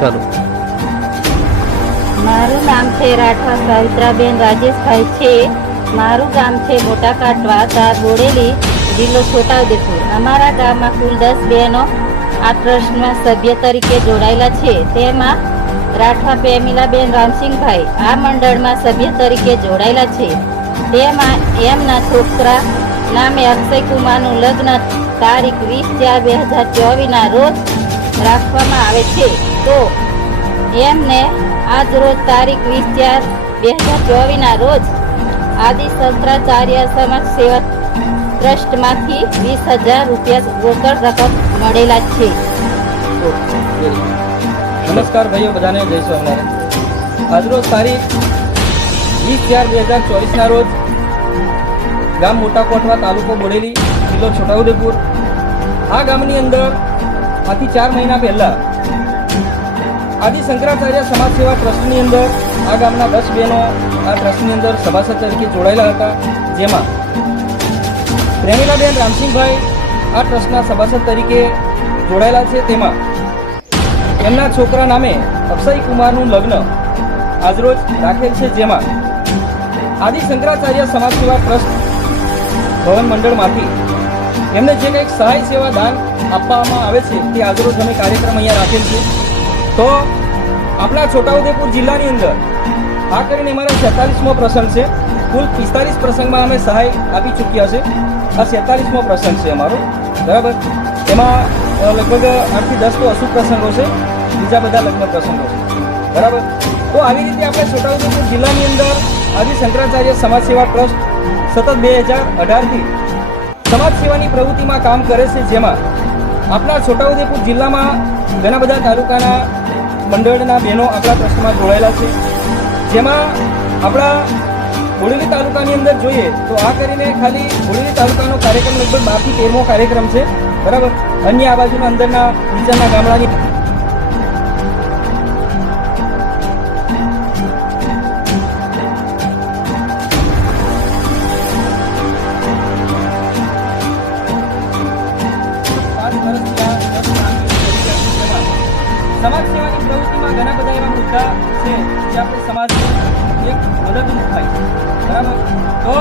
ચાલો. મારું નામ છે રાઠવા સાવિત્રાબેન રાજેશભાઈ છે. મારું ગામ છે મોટા કાટવા, તાર બોડેલી, જિલ્લો છોટાઉદેપુર. અમારા ગામમાં કુલ 10 બહેનો આ ટ્રસ્ટમાં સભ્ય તરીકે જોડાયેલા છે. તેમાં રાઠવા પ્રેમીલાબેન રામસિંહભાઈ આ મંડળમાં સભ્ય તરીકે જોડાયેલા છે. તેમાં એમના છોકરા નામે અક્ષયકુમારનું લગ્ન તારીખ 20/4/2024 રોજ રાખવામાં આવે છે. તો એમને આજ રોજ તારીખ 20/4/2024 રોજ આદિ શંકરાચાર્ય સમાજ સેવા ટ્રસ્ટમાંથી 20,000 રૂપિયા રોકડ રકમ મળેલા છે. નમસ્કાર ભાઈઓ, બધાને જય સ્વામિનારાયણ. આજરોજ તારીખ 20/4/2024 રોજ ગામ મોટા કોટવા, તાલુકો બોડેલી, જિલ્લો છોટાઉદેપુર. આ ગામની અંદર આથી 4 મહિના પહેલા આદિ શંકરાચાર્ય સમાજ સેવા ટ્રસ્ટની અંદર આ ગામના 10 બહેનો આ ટ્રસ્ટની અંદર સભાસદ તરીકે જોડાયેલા હતા. જેમાં પ્રેમીલાબેન રામસિંહભાઈ આ ટ્રસ્ટના સભાસદ તરીકે જોડાયેલા છે. તેમાં એમના છોકરા નામે અક્ષયકુમારનું લગ્ન આજરોજ રાખેલ છે. જેમાં આદિ શંકરાચાર્ય સમાજ સેવા ટ્રસ્ટ ભવન મંડળમાંથી એમને જે કંઈક સહાય સેવા દાન આપવામાં આવે છે તે આજરોજ અમે કાર્યક્રમ અહીંયા રાખેલ છે. તો આપણા છોટાઉદેપુર જિલ્લાની અંદર આ કરીને અમારો 46મો પ્રસંગ છે. કુલ 45 પ્રસંગમાં અમે સહાય આપી ચૂક્યા છે. આ 47મો પ્રસંગ છે અમારો, બરાબર. એમાં લગભગ 8 થી 10 તો અશુભ પ્રસંગો છે, બીજા બધા લગ્ન પ્રસંગો છે, બરાબર. તો આવી રીતે આપણે છોટાઉદેપુર જિલ્લાની અંદર આદિ શંકરાચાર્ય સમાજ સેવા ટ્રસ્ટ સતત 2018થી સમાજ સેવાની પ્રવૃત્તિમાં કામ કરે છે. જેમાં આપણા છોટાઉદેપુર જિલ્લામાં ઘણા બધા તાલુકાના મંડળના બહેનો આપણા ટ્રસ્ટમાં જોડાયેલા છે. જેમાં આપણા બોડેલી તાલુકાની અંદર જોઈએ તો આ કરીને ખાલી બોડેલી તાલુકાનો કાર્યક્રમ લગભગ 12 થી 13મો કાર્યક્રમ છે, બરાબર. અન્ય આ બાજુના અંદરના નીચેના ગામડાની સમાજ સેવાની પ્રવૃત્તિમાં ઘણા બધા એવા મુદ્દા છે જે આપણે સમાજને એક મદદરૂપ થાય, બરાબર. તો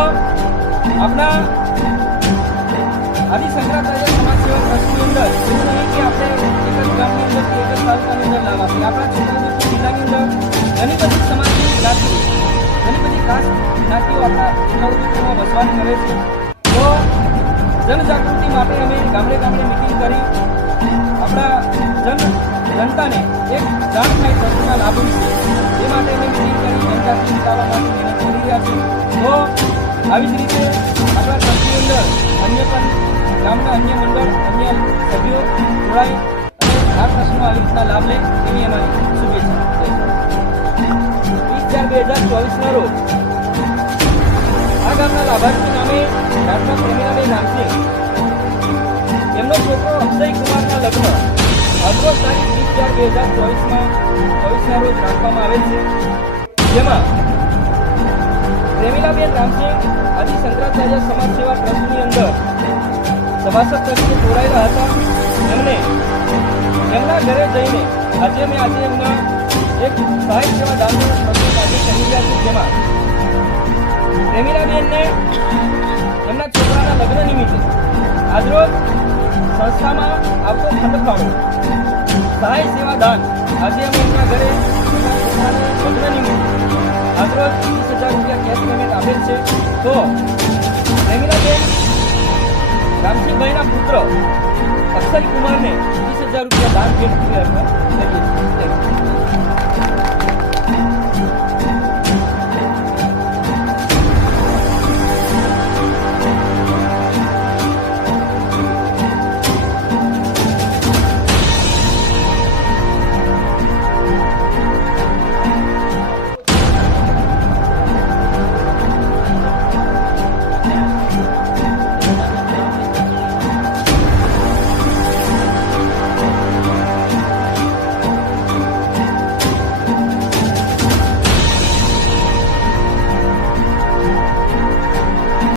આપણા આદિ શંકરાચાર્ય સમાજ સેવા ટ્રસ્ટની અંદર એવું નહીં કે આપણે એક જ ગામની અંદર કે એક જ તાલુકાની અંદર લાભ આપીએ. આપણા છોટાઉદેપુર જિલ્લાની અંદર ઘણી બધી સમાજની જ્ઞાતિઓ, ઘણી બધી ખાસ જ્ઞાતિઓ આપણા છોટાઉદેપુરમાં વસવાટ કરે છે. તો જનજાગૃતિ માટે અમે ગામડે ગામડે મિટિંગ કરી આપણા જનતાને એક જાણ થાય ટ્રસ્ટના લાભો વિશે, એ માટે અમે મિટિંગ કરી જનજાગૃતિ લાવવા માટે મહેનત કરી રહ્યા છીએ. તો આવી જ રીતે આપણા ટ્રસ્ટની અંદર અન્ય પણ ગામના અન્ય મંડળ, અન્ય સભ્યો જોડાઈ અને આ ટ્રસ્ટનો આવી રીતના લાભ લે એવી અમારી શુભેચ્છા. 20/4/2024 રોજ આ ગામના લાભાર્થી નામે રાઠવા પ્રેમીલાબેન રામસિંહ એમનો છોકરો અક્ષયકુમારના લગ્ન આજરોજ તારીખ 20/4/2024 રોજ રાખવામાં આવેલ છે. જેમાં પ્રેમીલાબેન રામસિંહ આદિ શંકરાચાર્ય સમાજ સેવા ટ્રસ્ટની અંદર સભાસદ તરીકે જોડાયેલા હતા. એમને એમના ઘરે જઈને આજે એમના એક સહાય સેવા દાનનો પ્રસંગ આજે કરી રહ્યા છે. જેમાં પ્રેમીલાબેનને એમના છોકરાના લગ્ન નિમિત્તે આજરોજ સંસ્થામાં આવતો ખંડફાળો સહાય સેવા દાન આજે અમે એમના ઘરે એમના છોકરાને લગ્ન નિમિત્તે આજરોજ 20,000 રૂપિયા કેશ પેમેન્ટ આપેલ છે. તો પ્રેમીલાબેન રામસિંહભાઈના પુત્ર અક્ષયકુમારને 20,000 રૂપિયા દાન ભેટ કરીએ છીએ.